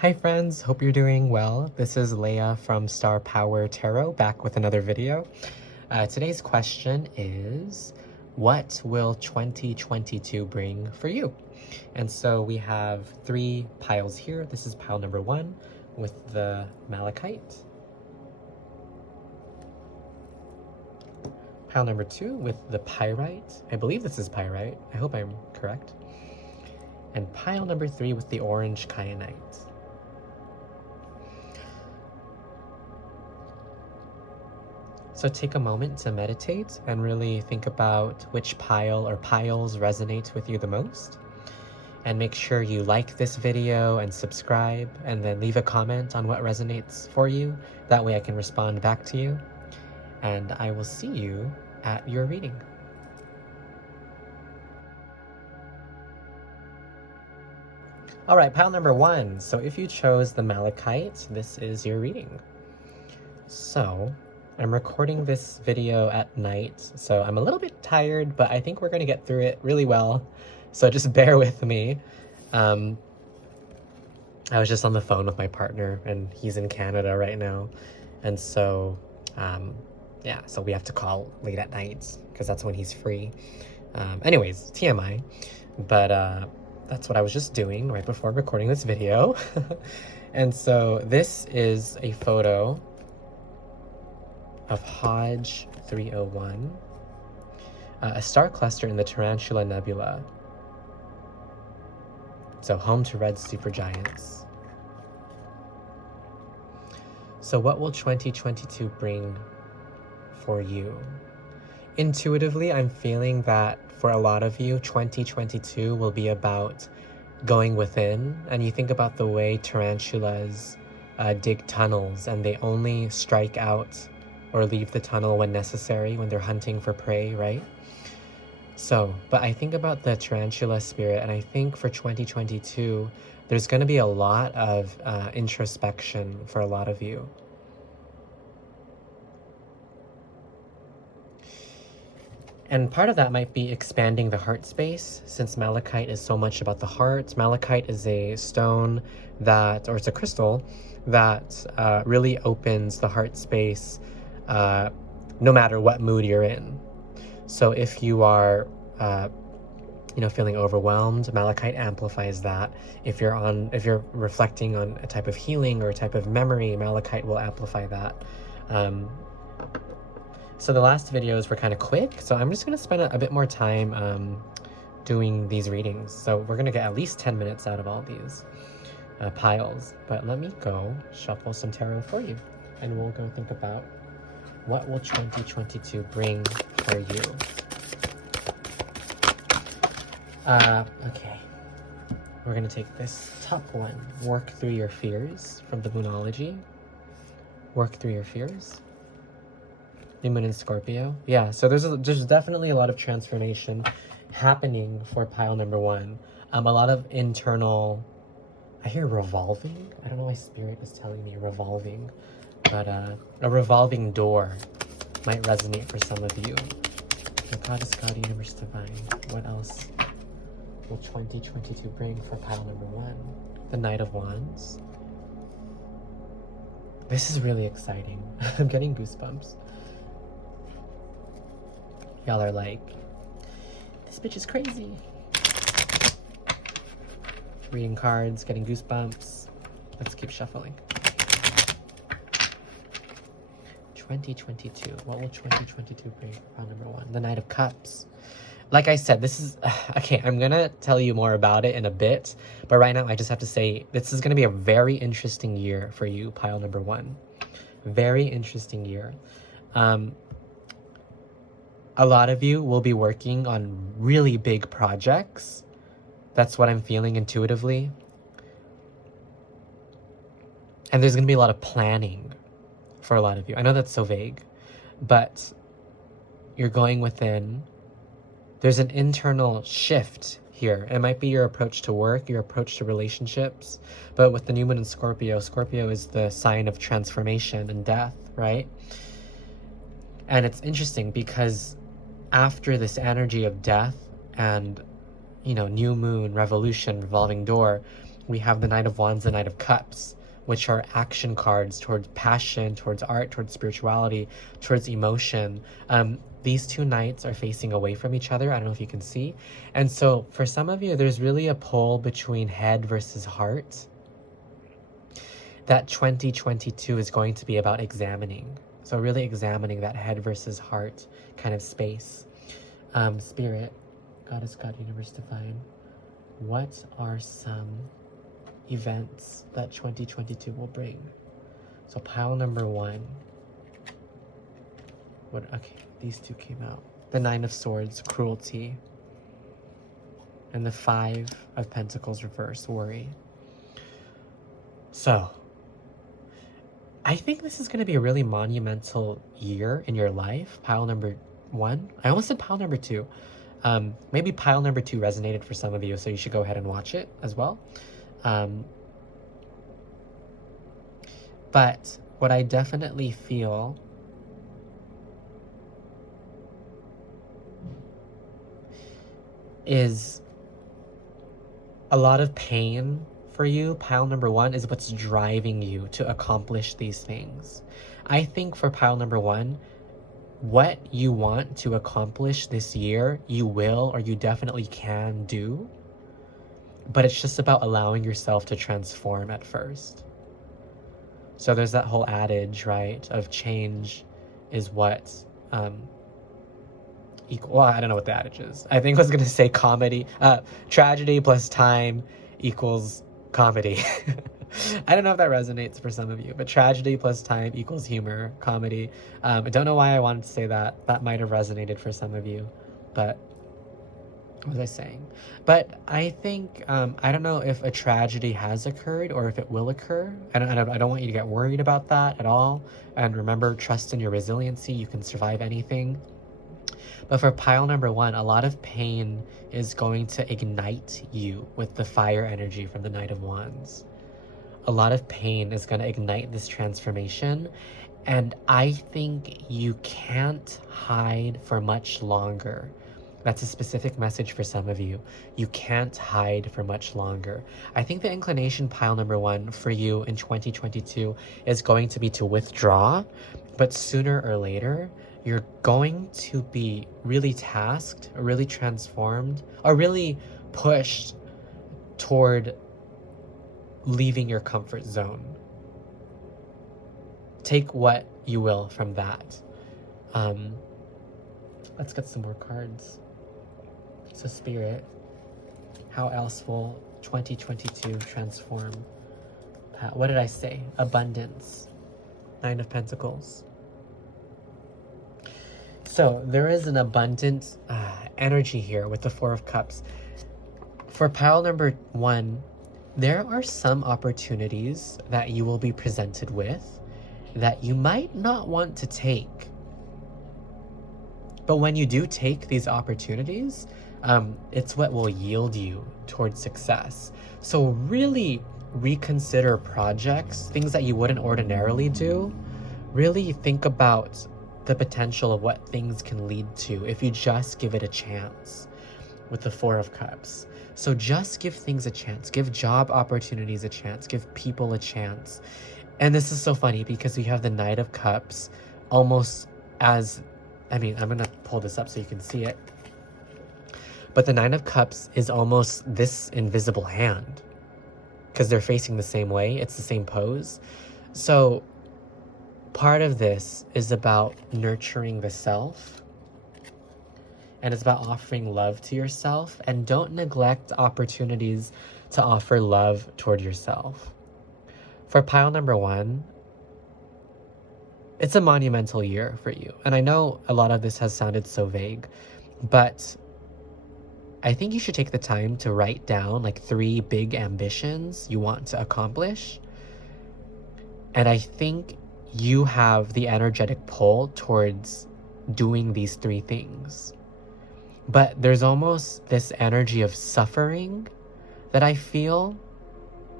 Hi friends, hope you're doing well. This is Leia from Star Power Tarot, back with another video. Today's question is, what will 2022 bring for you? And so we have 3 piles here. This is pile number 1 with the malachite. Pile number 2 with the pyrite. I believe this is pyrite. I hope I'm correct. And pile number 3 with the orange kyanite. So take a moment to meditate and really think about which pile or piles resonate with you the most. And make sure you like this video and subscribe, and then leave a comment on what resonates for you. That way I can respond back to you. And I will see you at your reading. All right, pile number 1. So if you chose the malachite, this is your reading. So I'm recording this video at night, so I'm a little bit tired, but I think we're going to get through it really well. So just bear with me. I was just on the phone with my partner, and he's in Canada right now. And so, yeah, so we have to call late at night because that's when he's free. Anyways, TMI. But that's what I was just doing right before recording this video. And so this is a photo of Hodge 301, a star cluster in the Tarantula Nebula. So home to red supergiants. So what will 2022 bring for you? Intuitively, I'm feeling that for a lot of you, 2022 will be about going within. And you think about the way tarantulas dig tunnels, and they only strike out or leave the tunnel when necessary, when they're hunting for prey, right? So, but I think about the tarantula spirit, and I think for 2022, there's going to be a lot of introspection for a lot of you. And part of that might be expanding the heart space, since malachite is so much about the heart. Malachite is a stone that, or it's a crystal that really opens the heart space no matter what mood you're in. So if you are, feeling overwhelmed, malachite amplifies that. If you're reflecting on a type of healing or a type of memory, malachite will amplify that. So the last videos were kind of quick, so I'm just going to spend a bit more time doing these readings. So we're going to get at least 10 minutes out of all these piles. But let me go shuffle some tarot for you, and we'll go think about what will 2022 bring for you. Okay. We're going to take this top one. Work through your fears, from the Moonology. Work through your fears. New Moon in Scorpio. Yeah, so there's definitely a lot of transformation happening for pile number 1. A lot of internal... I hear revolving. I don't know why Spirit is telling me revolving. But a revolving door might resonate for some of you. The Goddess, God, Universe, Divine. What else will 2022 bring for pile number 1? The Knight of Wands. This is really exciting. I'm getting goosebumps. Y'all are like, this bitch is crazy. Reading cards, getting goosebumps. Let's keep shuffling. 2022. What will 2022 bring for pile number 1? The Knight of Cups. Like I said, this is... Okay, I'm going to tell you more about it in a bit. But right now, I just have to say, this is going to be a very interesting year for you, pile number 1. Very interesting year. A lot of you will be working on really big projects. That's what I'm feeling intuitively. And there's going to be a lot of planning for a lot of you. I know that's so vague, but you're going within. There's an internal shift here. It might be your approach to work, your approach to relationships, but with the New Moon in Scorpio, Scorpio is the sign of transformation and death, right? And it's interesting because after this energy of death and, new moon, revolution, revolving door, we have the Knight of Wands, the Knight of Cups, which are action cards towards passion, towards art, towards spirituality, towards emotion. These two knights are facing away from each other. I don't know if you can see. And so for some of you, there's really a pull between head versus heart. That 2022 is going to be about examining. So really examining that head versus heart kind of space. Spirit, Goddess, God, Universe, Divine. What are some events that 2022 will bring? So pile number 1. Okay, these two came out. The 9 of Swords, cruelty. And the 5 of Pentacles reverse, worry. So I think this is going to be a really monumental year in your life. Pile number 1. I almost said pile number 2. Maybe pile number 2 resonated for some of you, so you should go ahead and watch it as well. But what I definitely feel is a lot of pain for you. Pile number 1 is what's driving you to accomplish these things. I think for pile number 1, what you want to accomplish this year, you will, or you definitely can do. But it's just about allowing yourself to transform at first. So there's that whole adage, right, of change is what well, I don't know what the adage is. I think I was going to say tragedy plus time equals comedy. I don't know if that resonates for some of you, but tragedy plus time equals humor, comedy. I don't know why I wanted to say that. That might have resonated for some of you, but what was I saying? But I think, I don't know if a tragedy has occurred or if it will occur. I don't want you to get worried about that at all. And remember, trust in your resiliency. You can survive anything. But for pile number 1, a lot of pain is going to ignite you with the fire energy from the Knight of Wands. A lot of pain is going to ignite this transformation. And I think you can't hide for much longer. That's a specific message for some of you. You can't hide for much longer. I think the inclination, pile number 1, for you in 2022 is going to be to withdraw. But sooner or later, you're going to be really tasked, or really transformed, or really pushed toward leaving your comfort zone. Take what you will from that. Let's get some more cards. So Spirit, how else will 2022 transform? What did I say? Abundance. 9 of Pentacles. So there is an abundant energy here with the 4 of Cups. For pile number 1, there are some opportunities that you will be presented with that you might not want to take. But when you do take these opportunities, it's what will yield you towards success. So really reconsider projects, things that you wouldn't ordinarily do. Really think about the potential of what things can lead to if you just give it a chance with the 4 of Cups. So just give things a chance. Give job opportunities a chance. Give people a chance. And this is so funny because we have the Knight of Cups almost as, I'm going to pull this up so you can see it. But the 9 of Cups is almost this invisible hand because they're facing the same way. It's the same pose. So part of this is about nurturing the self, and it's about offering love to yourself, and don't neglect opportunities to offer love toward yourself. For pile number 1, it's a monumental year for you. And I know a lot of this has sounded so vague, but I think you should take the time to write down like 3 big ambitions you want to accomplish. And I think you have the energetic pull towards doing these 3 things. But there's almost this energy of suffering that I feel,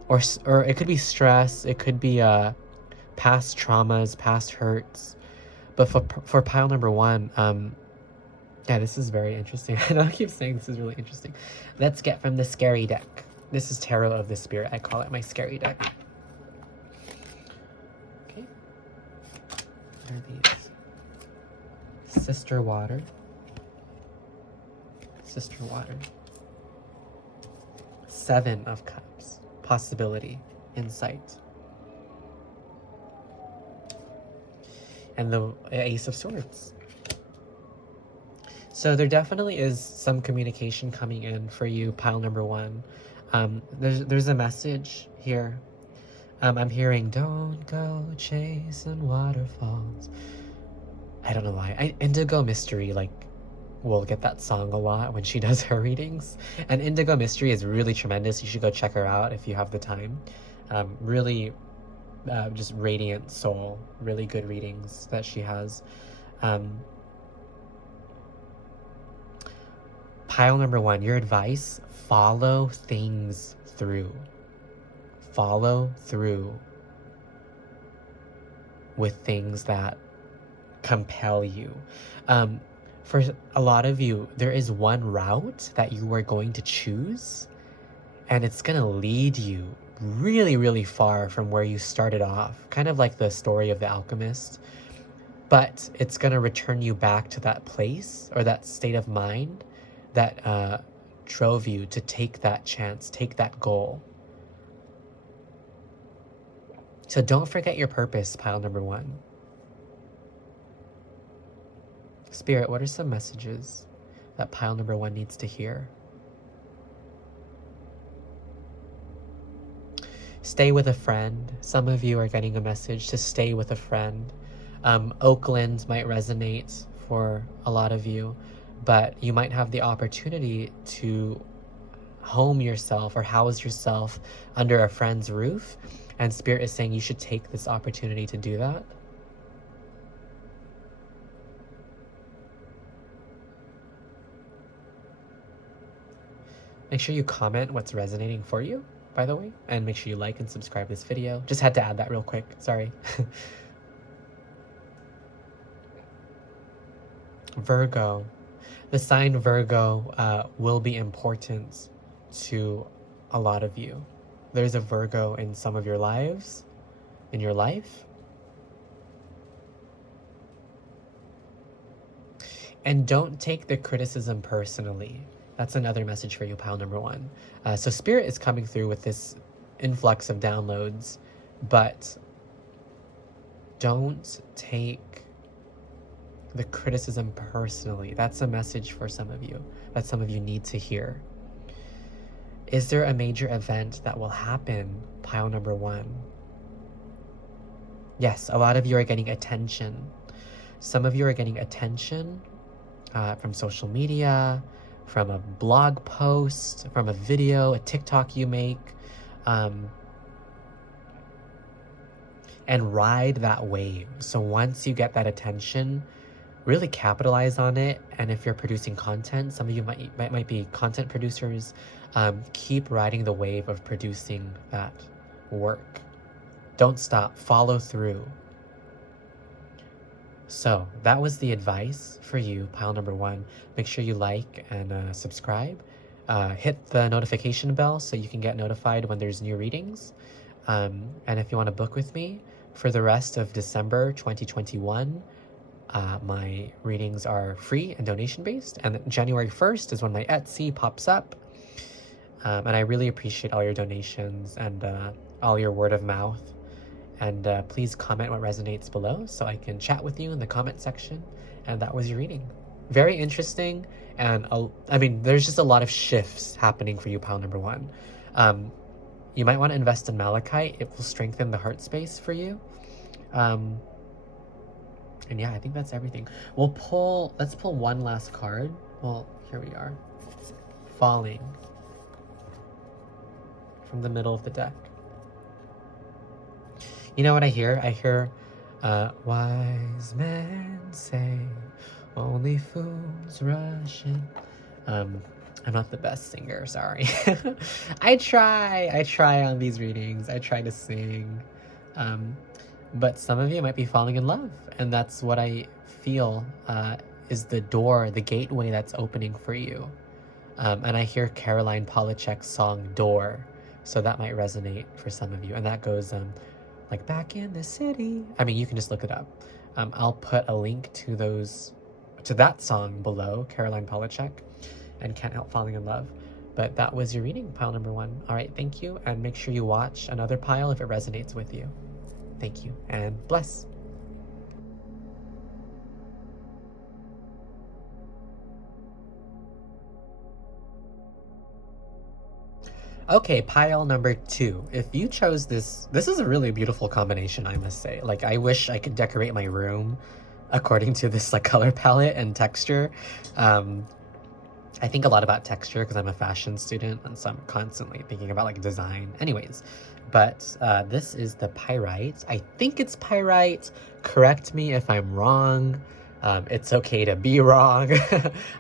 or it could be stress, it could be past traumas, past hurts. But for pile number 1, yeah, this is very interesting. I know I keep saying this is really interesting. Let's get from the scary deck. This is Tarot of the Spirit. I call it my scary deck. Okay. What are these? Sister Water. Sister Water. 7 of Cups. Possibility. Insight. And the Ace of Swords. So there definitely is some communication coming in for you, pile number 1. There's a message here. I'm hearing, don't go chasing waterfalls. I don't know why. Indigo Mystery, like, will get that song a lot when she does her readings. And Indigo Mystery is really tremendous. You should go check her out if you have the time. Really just radiant soul. Really good readings that she has. Pile number 1, your advice, follow things through. Follow through with things that compel you. For a lot of you, there is one route that you are going to choose, and it's going to lead you really, really far from where you started off. Kind of like the story of the alchemist. But it's going to return you back to that place or that state of mind that drove you to take that chance, take that goal. So don't forget your purpose, pile number 1. Spirit, what are some messages that pile number 1 needs to hear? Stay with a friend. Some of you are getting a message to stay with a friend. Oakland might resonate for a lot of you, but you might have the opportunity to home yourself or house yourself under a friend's roof. And Spirit is saying you should take this opportunity to do that. Make sure you comment what's resonating for you, by the way, and make sure you like and subscribe this video. Just had to add that real quick, sorry. Virgo. The sign Virgo will be important to a lot of you. There's a Virgo in some of your lives, in your life. And don't take the criticism personally. That's another message for you, pile number 1. So Spirit is coming through with this influx of downloads, but don't take the criticism personally. That's a message for some of you that some of you need to hear. Is there a major event that will happen, pile number 1? Yes, a lot of you are getting attention. Some of you are getting attention from social media, from a blog post, from a video, a TikTok you make, and ride that wave. So once you get that attention, really capitalize on it. And if you're producing content, some of you might be content producers, keep riding the wave of producing that work. Don't stop, follow through. So that was the advice for you, pile number 1. Make sure you like and subscribe. Hit the notification bell so you can get notified when there's new readings. And if you want to book with me for the rest of December 2021, my readings are free and donation based. And January 1st is when my Etsy pops up. And I really appreciate all your donations and all your word of mouth. And please comment what resonates below so I can chat with you in the comment section. And that was your reading. Very interesting. And I mean, there's just a lot of shifts happening for you, pile number 1. You might want to invest in malachite. It will strengthen the heart space for you. And yeah, I think that's everything. Let's pull one last card. Well, here we are. Falling. From the middle of the deck. You know what I hear? I hear, wise men say, only fools rush in. I'm not the best singer, sorry. I try on these readings. I try to sing. But some of you might be falling in love. And that's what I feel is the door, the gateway that's opening for you. And I hear Caroline Polachek's song Door, so that might resonate for some of you. And that goes like back in the city. I mean, you can just look it up. I'll put a link to that song below, Caroline Polachek and Can't Help Falling in Love. But that was your reading, pile number 1. All right, thank you, and make sure you watch another pile if it resonates with you. Thank you, and bless. Okay, pile number 2. If you chose this is a really beautiful combination, I must say. Like, I wish I could decorate my room according to this like color palette and texture. I think a lot about texture because I'm a fashion student, and so I'm constantly thinking about like design. Anyways, but this is the pyrite. I think it's pyrite. Correct me if I'm wrong. It's okay to be wrong.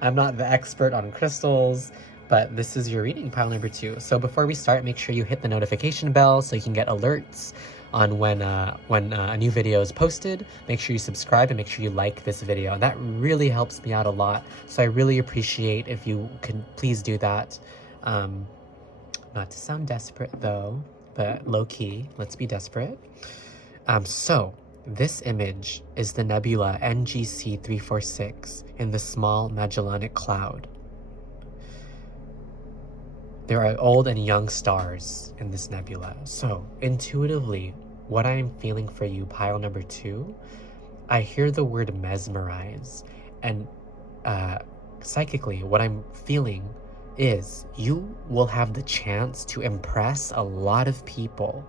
I'm not the expert on crystals, but this is your reading, pile number 2. So before we start, make sure you hit the notification bell so you can get alerts on when a new video is posted. Make sure you subscribe and make sure you like this video, and that really helps me out a lot. So I really appreciate if you can please do that. Not to sound desperate though, but low-key, let's be desperate. So this image is the nebula NGC 346 in the Small Magellanic Cloud. There are old and young stars in this nebula. So intuitively, what I am feeling for you, pile number 2, I hear the word mesmerize. And psychically, what I'm feeling is you will have the chance to impress a lot of people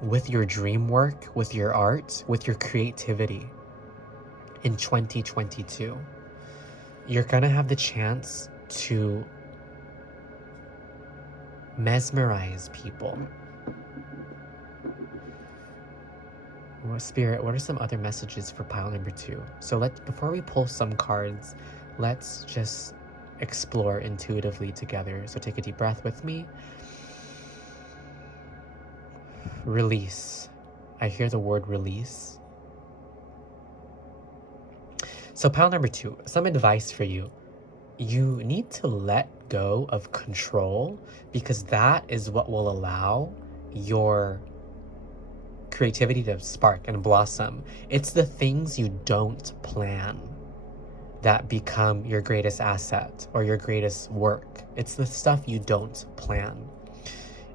with your dream work, with your art, with your creativity in 2022. You're gonna have the chance to mesmerize people. Well, Spirit, what are some other messages for pile number 2? So before we pull some cards, let's just explore intuitively together. So take a deep breath with me. Release. I hear the word release. So pile number 2, some advice for you. You need to let go of control, because that is what will allow your creativity to spark and blossom. It's the things you don't plan that become your greatest asset or your greatest work. It's the stuff you don't plan.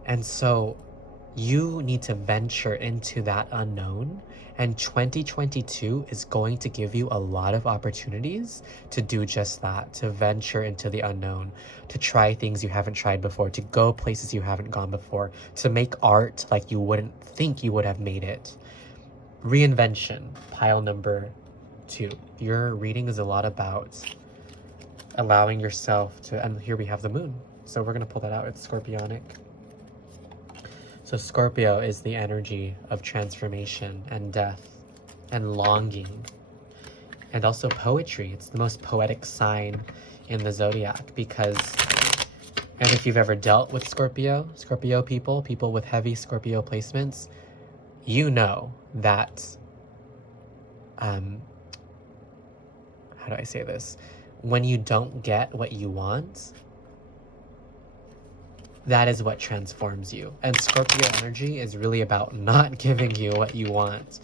And so you need to venture into that unknown, and 2022 is going to give you a lot of opportunities to do just that, to venture into the unknown, to try things you haven't tried before, to go places you haven't gone before, to make art like you wouldn't think you would have made it. Reinvention, pile number 2. Your reading is a lot about allowing yourself to, and here we have the moon. So we're going to pull that out. It's Scorpionic. So Scorpio is the energy of transformation and death and longing, and also poetry. It's the most poetic sign in the zodiac because, and if you've ever dealt with Scorpio people with heavy Scorpio placements, you know that, how do I say this? When you don't get what you want, that is what transforms you. And Scorpio energy is really about not giving you what you want.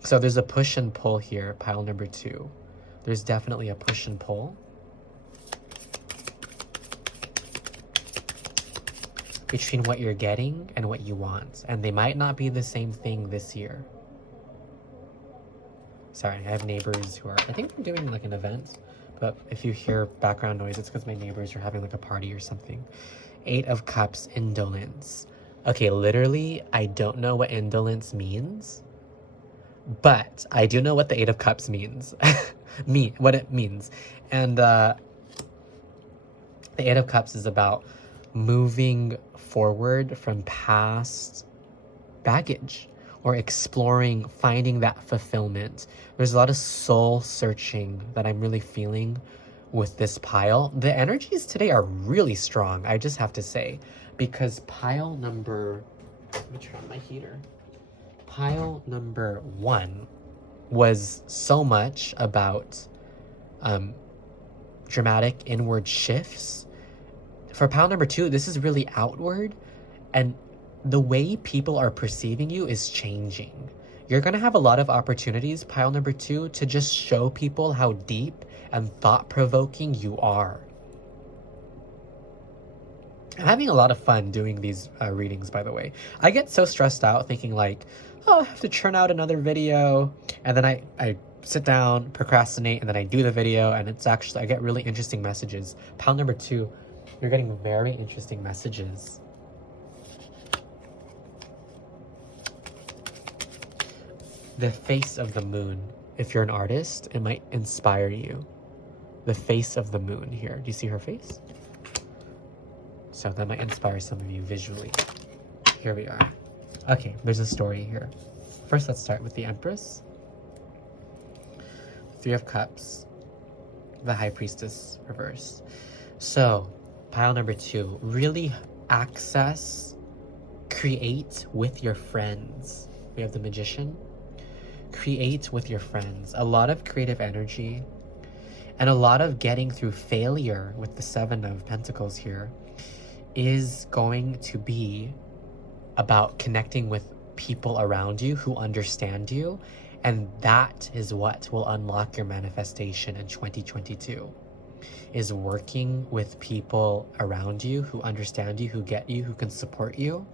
So there's a push and pull here, pile number 2. There's definitely a push and pull between what you're getting and what you want. And they might not be the same thing this year. Sorry, I have neighbors who are, I think they're doing like an event, but if you hear background noise, it's because my neighbors are having like a party or something. 8 of Cups, indolence. Okay, literally, I don't know what indolence means, but I do know what the 8 of Cups means. What it means. And the 8 of Cups is about moving forward from past baggage or exploring, finding that fulfillment. There's a lot of soul searching that I'm really feeling with this pile. The energies today are really strong, I just have to say, because pile number, let me turn on my heater. Pile number 1 was so much about dramatic inward shifts, for pile number 2, this is really outward, and the way people are perceiving you is changing. You're going to have a lot of opportunities, pile number 2, to just show people how deep and thought-provoking you are. I'm having a lot of fun doing these readings, by the way. I get so stressed out thinking like, oh, I have to churn out another video. And then I sit down, procrastinate, and then I do the video, and it's actually, I get really interesting messages. Pile number 2, you're getting very interesting messages. The face of the moon. If you're an artist, it might inspire you. The face of the moon here. Do you see her face? So that might inspire some of you visually. Here we are. Okay, there's a story here. First, let's start with the Empress. 3 of Cups. The High Priestess reverse. So, pile number 2. Really access, create with your friends. We have the Magician. Create with your friends. A lot of creative energy. And a lot of getting through failure with the 7 of Pentacles here is going to be about connecting with people around you who understand you, and that is what will unlock your manifestation in 2022, is working with people around you who understand you, who get you, who can support you,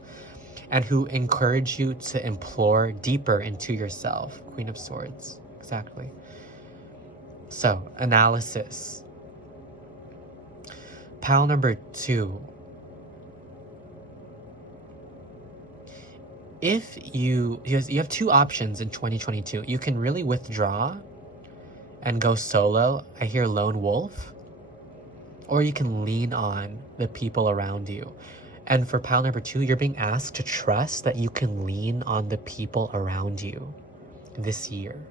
and who encourage you to implore deeper into yourself. Queen of Swords, exactly. So, analysis. Pile number 2. If you have 2 options in 2022. You can really withdraw and go solo. I hear lone wolf. Or you can lean on the people around you. And for pile number 2, you're being asked to trust that you can lean on the people around you this year.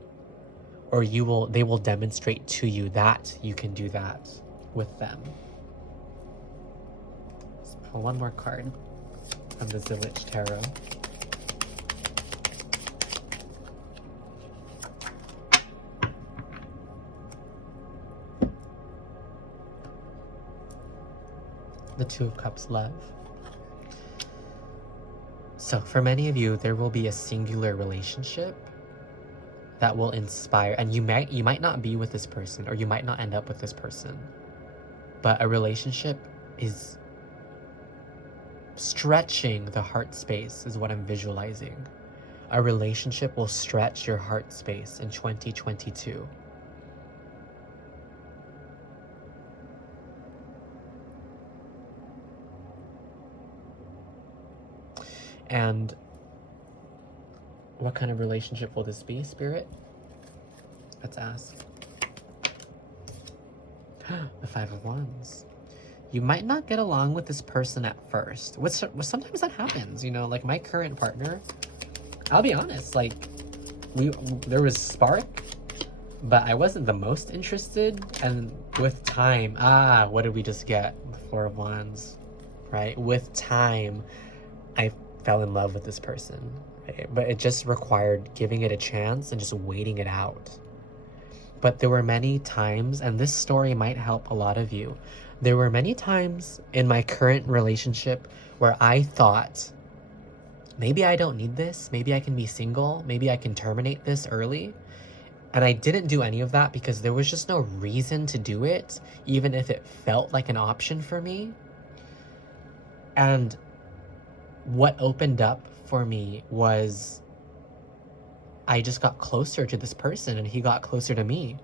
Or they will demonstrate to you that you can do that with them. Let's pull one more card from the Zillich Tarot. The 2 of Cups, love. So for many of you, there will be a singular relationship that will inspire, and you might not be with this person, or you might not end up with this person, but a relationship is stretching the heart space is what I'm visualizing. A relationship will stretch your heart space in 2022. And what kind of relationship will this be, Spirit? Let's ask. The 5 of Wands. You might not get along with this person at first. Sometimes that happens, you know, like my current partner, I'll be honest, like there was spark, but I wasn't the most interested. And with time, what did we just get? The 4 of Wands, right? With time, I fell in love with this person, right? But it just required giving it a chance and just waiting it out. But there were many times, and this story might help a lot of you. There were many times in my current relationship where I thought, maybe I don't need this. Maybe I can be single. Maybe I can terminate this early. And I didn't do any of that because there was just no reason to do it, even if it felt like an option for me. And what opened up for me was I just got closer to this person and he got closer to me.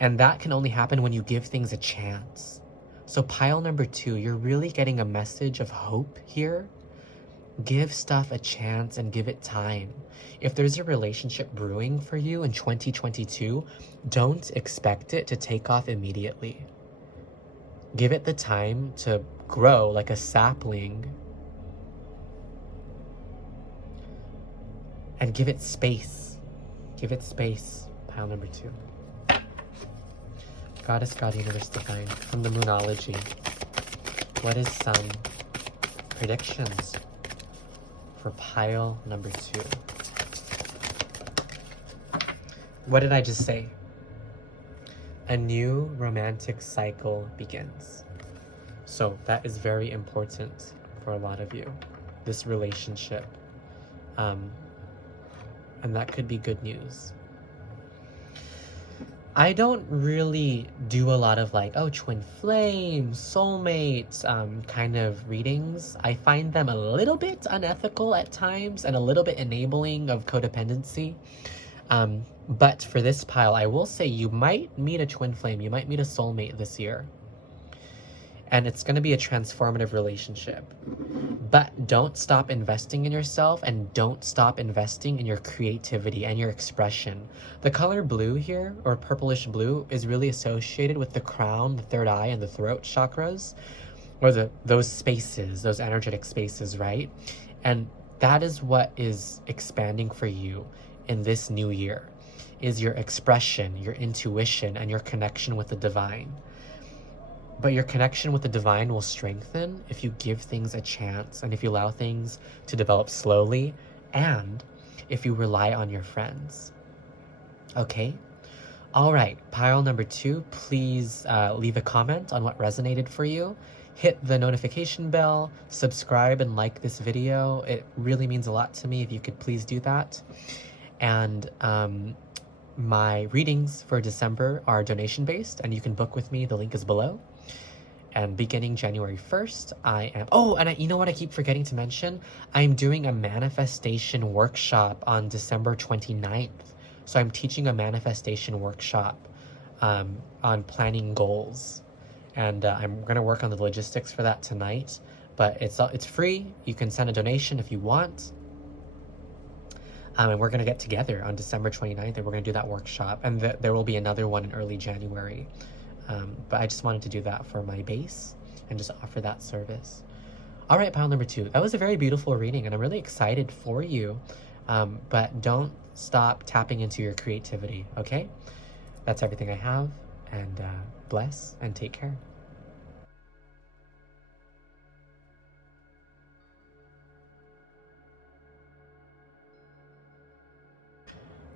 And that can only happen when you give things a chance. So pile number 2, you're really getting a message of hope here. Give stuff a chance and give it time. If there's a relationship brewing for you in 2022, don't expect it to take off immediately. Give it the time to grow like a sapling. And give it space. Give it space. Pile number 2. Goddess, God, Universe, Divine. From the Moonology. What is some predictions for pile number 2? What did I just say? A new romantic cycle begins. So that is very important for a lot of you, this relationship. And that could be good news. I don't really do a lot of like, oh, twin flames, soulmates, kind of readings. I find them a little bit unethical at times and a little bit enabling of codependency. But for this pile, I will say you might meet a twin flame, you might meet a soulmate this year. And it's going to be a transformative relationship. But don't stop investing in yourself, and don't stop investing in your creativity and your expression. The color blue here, or purplish blue, is really associated with the crown, the third eye, and the throat chakras, or those spaces, those energetic spaces, right? And that is what is expanding for you in this new year, is your expression, your intuition, and your connection with the divine. But your connection with the divine will strengthen if you give things a chance, and if you allow things to develop slowly, and if you rely on your friends. Okay? All right, pile number 2, please leave a comment on what resonated for you. Hit the notification bell, subscribe, and like this video. It really means a lot to me if you could please do that. And my readings for December are donation-based, and you can book with me. The link is below. And beginning January 1st, I am... Oh, and you know what I keep forgetting to mention? I'm doing a manifestation workshop on December 29th. So I'm teaching a manifestation workshop on planning goals. And I'm going to work on the logistics for that tonight. But it's free. You can send a donation if you want. And we're going to get together on December 29th, and we're going to do that workshop. And there will be another one in early January. But I just wanted to do that for my base and just offer that service. All right, pile number 2. That was a very beautiful reading, and I'm really excited for you. But don't stop tapping into your creativity, okay? That's everything I have, and bless and take care.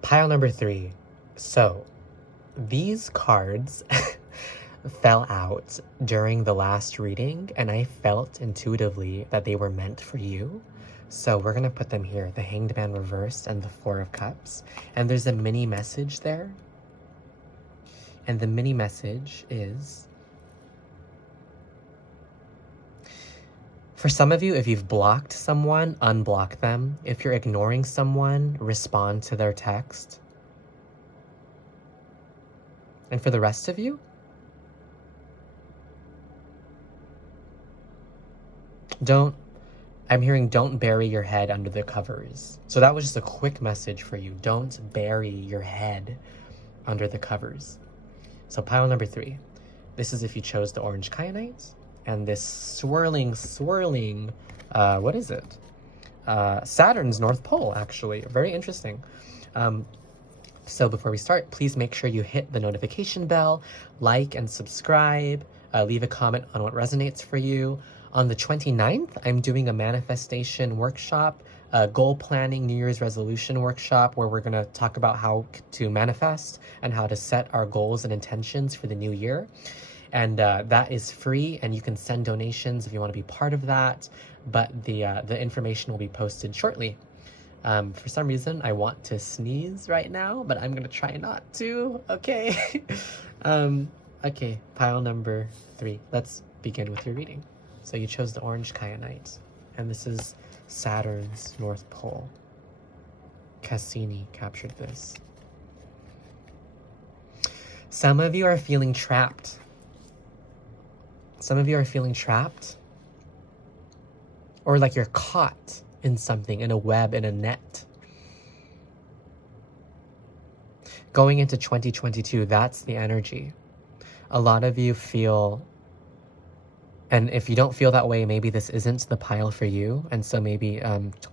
Pile number 3. So, these cards fell out during the last reading, and I felt intuitively that they were meant for you. So we're going to put them here, the Hanged Man reversed and the Four of Cups. And there's a mini message there. And the mini message is, for some of you, if you've blocked someone, unblock them. If you're ignoring someone, respond to their text. And for the rest of you, I'm hearing don't bury your head under the covers. So that was just a quick message for you. Don't bury your head under the covers. So pile number 3. This is if you chose the orange kyanite. And this swirling, what is it? Saturn's North Pole, actually. Very interesting. So before we start, please make sure you hit the notification bell, like and subscribe, leave a comment on what resonates for you. On the 29th, I'm doing a manifestation workshop, a goal planning New Year's resolution workshop, where we're going to talk about how to manifest and how to set our goals and intentions for the new year. And that is free, and you can send donations if you want to be part of that. But the information will be posted shortly. For some reason, I want to sneeze right now, but I'm going to try not to. Okay. Okay, pile number 3. Let's begin with your reading. So you chose the orange kyanite, and this is Saturn's North Pole. Cassini captured this. Some of you are feeling trapped. Some of you are feeling trapped, or like you're caught in something, in a web, in a net. Going into 2022, that's the energy. A lot of you feel, and if you don't feel that way, maybe this isn't the pile for you. And so maybe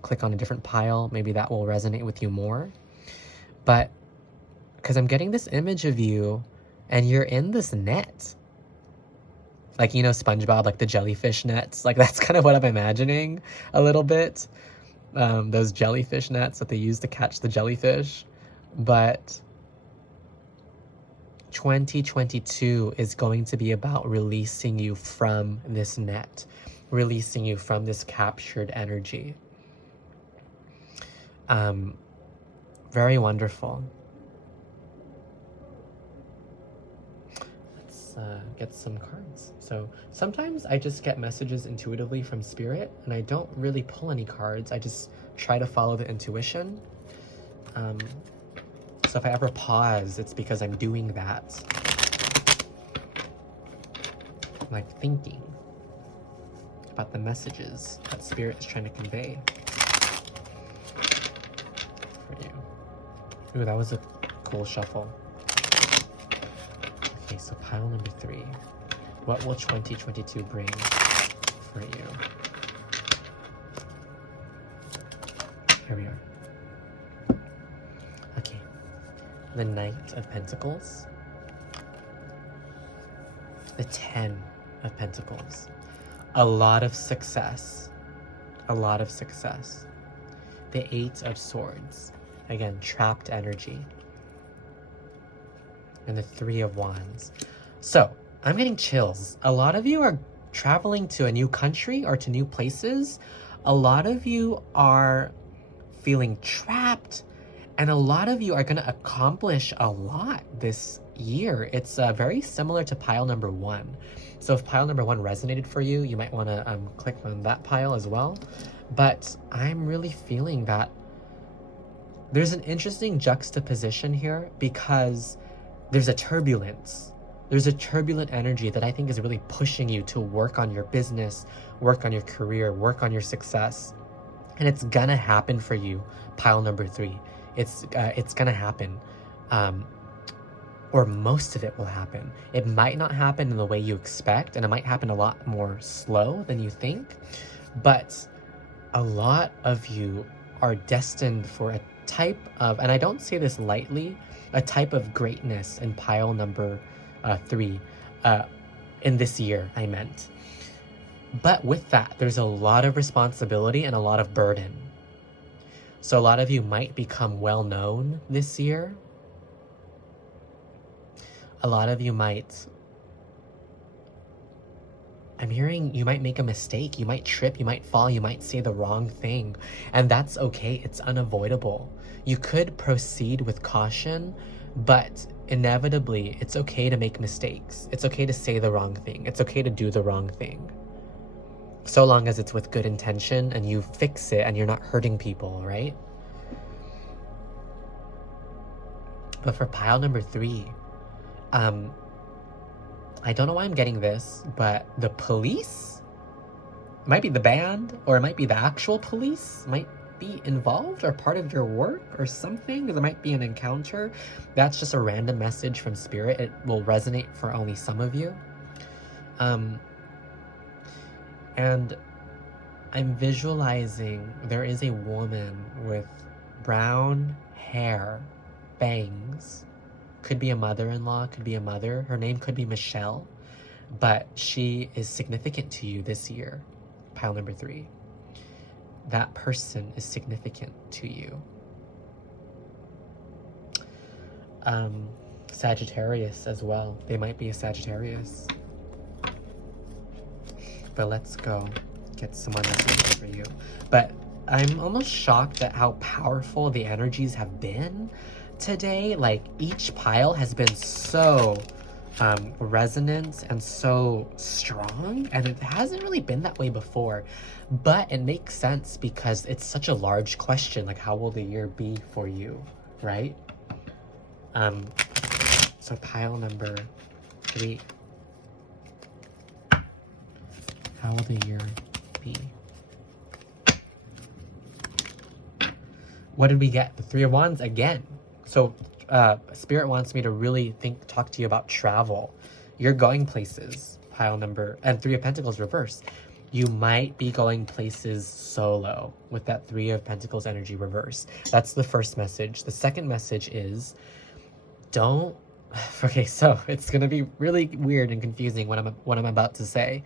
click on a different pile. Maybe that will resonate with you more. But because I'm getting this image of you and you're in this net. Like, you know, SpongeBob, like the jellyfish nets. Like, that's kind of what I'm imagining a little bit. Those jellyfish nets that they use to catch the jellyfish. But 2022 is going to be about releasing you from this net, releasing you from this captured energy. Very wonderful. Let's get some cards. So sometimes I just get messages intuitively from spirit and I don't really pull any cards. I just try to follow the intuition. So if I ever pause, it's because I'm doing that. Like thinking about the messages that spirit is trying to convey for you. Ooh, that was a cool shuffle. Okay, so pile number 3. What will 2022 bring for you? Here we are. Okay. The Knight of Pentacles. The 10 of Pentacles. A lot of success. A lot of success. The 8 of Swords. Again, trapped energy. And the 3 of Wands. So, I'm getting chills. A lot of you are traveling to a new country or to new places. A lot of you are feeling trapped. And a lot of you are going to accomplish a lot this year. It's very similar to pile number 1. So if pile number 1 resonated for you, you might want to click on that pile as well. But I'm really feeling that there's an interesting juxtaposition here because there's a turbulence. There's a turbulent energy that I think is really pushing you to work on your business, work on your career, work on your success. And it's gonna happen for you, pile number 3. It's gonna happen. Or most of it will happen. It might not happen in the way you expect, and it might happen a lot more slow than you think. But a lot of you are destined for a type of, and I don't say this lightly, a type of greatness in pile number 3 in this year, I meant. But with that, there's a lot of responsibility and a lot of burden. So a lot of you might become well known this year. A lot of you might, I'm hearing you might make a mistake, you might trip, you might fall, you might say the wrong thing. And that's okay, it's unavoidable. You could proceed with caution, but inevitably, it's okay to make mistakes. It's okay to say the wrong thing. It's okay to do the wrong thing. So long as it's with good intention and you fix it and you're not hurting people, right? But for pile number 3, I don't know why I'm getting this, but the police, it might be the band, or it might be the actual police, might be involved or part of your work or something. There might be an encounter. That's just a random message from spirit. It will resonate for only some of you. And I'm visualizing there is a woman with brown hair, bangs, could be a mother-in-law, could be a mother. Her name could be Michelle, but she is significant to you this year, pile number 3. That person is significant to you. Sagittarius as well. They might be a Sagittarius. But let's go get some more messages for you. But I'm almost shocked at how powerful the energies have been today. Like each pile has been so resonant and so strong, and it hasn't really been that way before. But it makes sense because it's such a large question, like how will the year be for you, right? So pile number 3. How will the year be? What did we get? The 3 of Wands again. So Spirit wants me to really talk to you about travel. You're going places, pile number, and 3 of Pentacles reverse. You might be going places solo with that 3 of Pentacles energy reverse. That's the first message. The second message is don't, okay, so it's gonna be really weird and confusing what I'm about to say.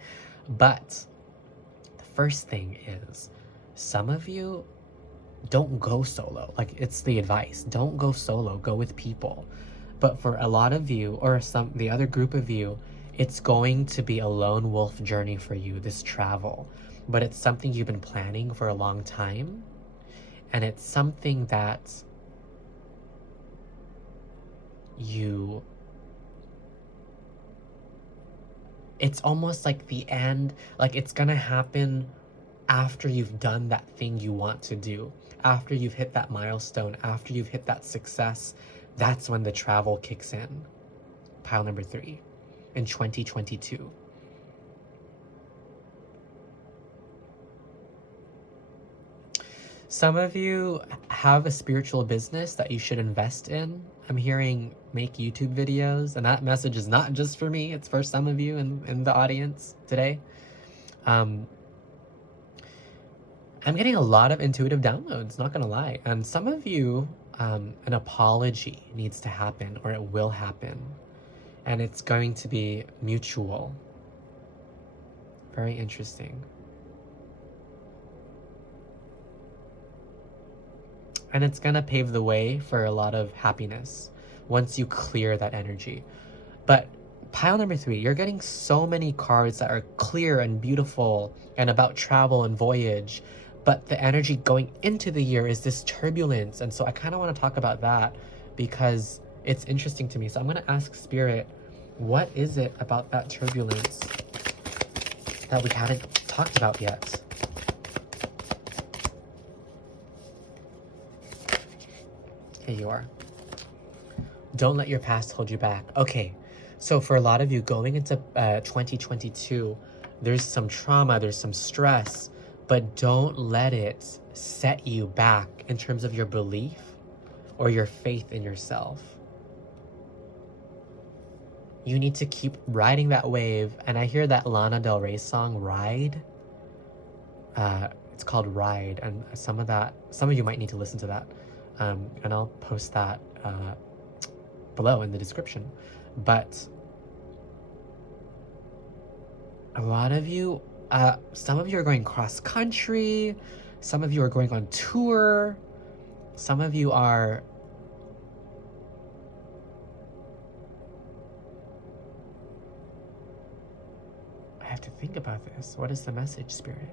But the first thing is, some of you don't go solo. Like, it's the advice. Don't go solo. Go with people. But for a lot of you, or the other group of you, it's going to be a lone wolf journey for you, this travel. But it's something you've been planning for a long time. And it's something that it's almost like the end, like it's gonna happen after you've done that thing you want to do, after you've hit that milestone, after you've hit that success. That's when the travel kicks in. Pile number 3 in 2022. Some of you have a spiritual business that you should invest in. I'm hearing make YouTube videos, and that message is not just for me, it's for some of you in the audience today. I'm getting a lot of intuitive downloads, not gonna lie. And some of you, an apology needs to happen, or it will happen. And it's going to be mutual. Very interesting. And it's gonna pave the way for a lot of happiness once you clear that energy. But pile number 3, you're getting so many cards that are clear and beautiful and about travel and voyage. But the energy going into the year is this turbulence. And so I kind of want to talk about that because it's interesting to me. So I'm going to ask Spirit, what is it about that turbulence that we haven't talked about yet? Here you are. Don't let your past hold you back. Okay, so for a lot of you going into 2022, there's some trauma, there's some stress, but don't let it set you back in terms of your belief or your faith in yourself. You need to keep riding that wave. And I hear that Lana Del Rey song, Ride. It's called Ride. And some of you might need to listen to that. And I'll post that below in the description. But a lot of you, some of you are going cross country, some of you are going on tour, some of you are I have to think about this. What is the message, Spirit?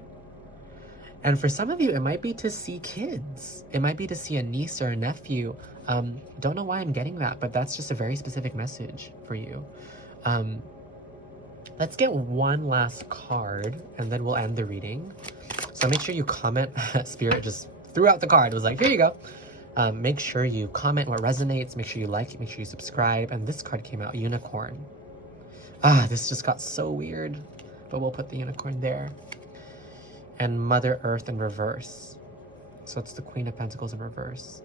And for some of you, it might be to see kids. It might be to see a niece or a nephew. Don't know why I'm getting that, but that's just a very specific message for you. Let's get one last card, and then we'll end the reading. So make sure you comment. Spirit just threw out the card. It was like, here you go. Make sure you comment what resonates. Make sure you like it. Make sure you subscribe. And this card came out, Unicorn. This just got so weird. But we'll put the unicorn there. And Mother Earth in reverse. So it's the Queen of Pentacles in reverse.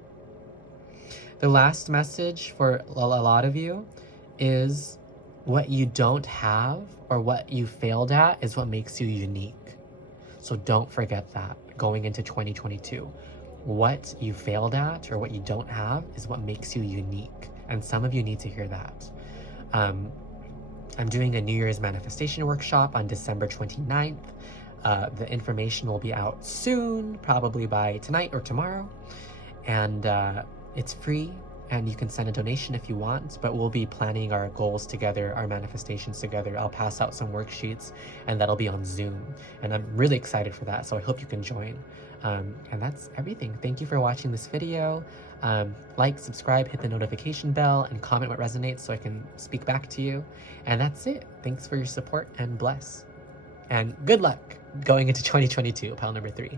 The last message for a lot of you is what you don't have or what you failed at is what makes you unique. So don't forget that going into 2022. What you failed at or what you don't have is what makes you unique. And some of you need to hear that. I'm doing a New Year's manifestation workshop on December 29th. The information will be out soon, probably by tonight or tomorrow. And it's free, and you can send a donation if you want, but we'll be planning our goals together, our manifestations together. I'll pass out some worksheets, and that'll be on Zoom. And I'm really excited for that, so I hope you can join. And that's everything. Thank you for watching this video. Like, subscribe, hit the notification bell, and comment what resonates so I can speak back to you. And that's it. Thanks for your support, and bless. And good luck going into 2022, pile number 3.